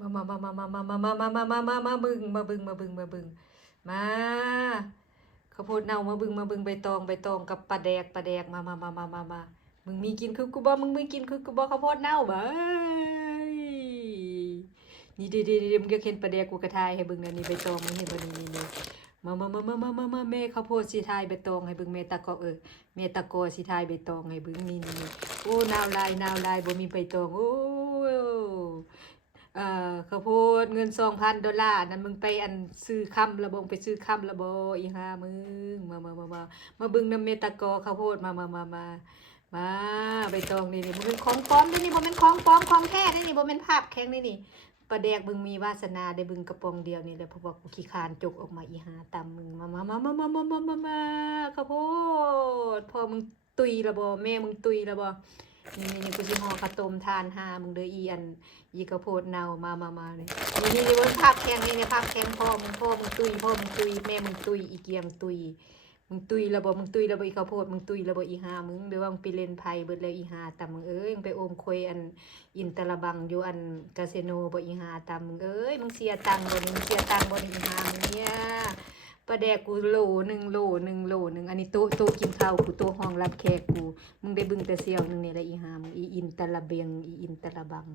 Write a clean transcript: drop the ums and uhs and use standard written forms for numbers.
มามาข้าวโพดเน่ามาบึงใบตองกับปลาแดกมามึงมีกินคือกูบ่มึงมีกินคือกูบ่ข้าวโพดเน่าบ่นี่เดี๋ยวมึงจะเห็นปลาแดกกูกระทายให้บึงนะนี่ใบตองมึงเห็นบ่นี่มาแม่ข้าวโพดสิทายใบตองให้บึงแม่ตะกอแม่ตะกอสิทายใบตองให้บึงนี่โอ้นาวลายบ่มีใบตองโอ้ข้าวโพดเงิน$2,000นั่นมึงไปอันซื้อคำละบ่ไปซื้อคำละบ่อีห่ามึงมาบึงนำเมตะกอข้าวโพดมาใบตองนี่มันเป็นของปลอมนี่บ่แม่นของปลอมของแท้นี่บ่แม่นภาพแข็งนี่ปลาแดกบึงมีวาสนาได้บึงกระป๋องเดียวนี่แหละเพราะว่ากูขี้คร้านจกออกมาอีห่าตามมึงมาข้าวโพดพ่อมึงตุยละบ่แม่มึงตุยละบ่นี่กูสิห่อข้าวต้มทานหามึงเด้ออีอันอีข้าวโพดเน่ามานี่เบิ่งภาพแข็งนี่ภาพแข็งพ่อมึงตุยแม่มึงตุยอีเกียมตุยมึงตุยระบบอีข้าวโพดมึงตุยระบบอีหามึงหรือว่ามึงไปเล่นไพ่เบิดแล้วอีหาตามมึงมึงไปโอมควยอันอินตะละบังอยู่อันคาสิโนบ่อีหาตามมึงมึงเสียตังค์บ่นี่มึงเสียตังค์บ่นี่อีหามึงเนี่ยปลาแดกกูโหลหนึ่งอันนี้โต๊ะกินข้าวกูโต๊ะห้องรับแขกกูมึงได้บึงแต่เสี้ยวนึงนี่แหละอีหามึงอีอินตะละเบงอีอินตะละบัง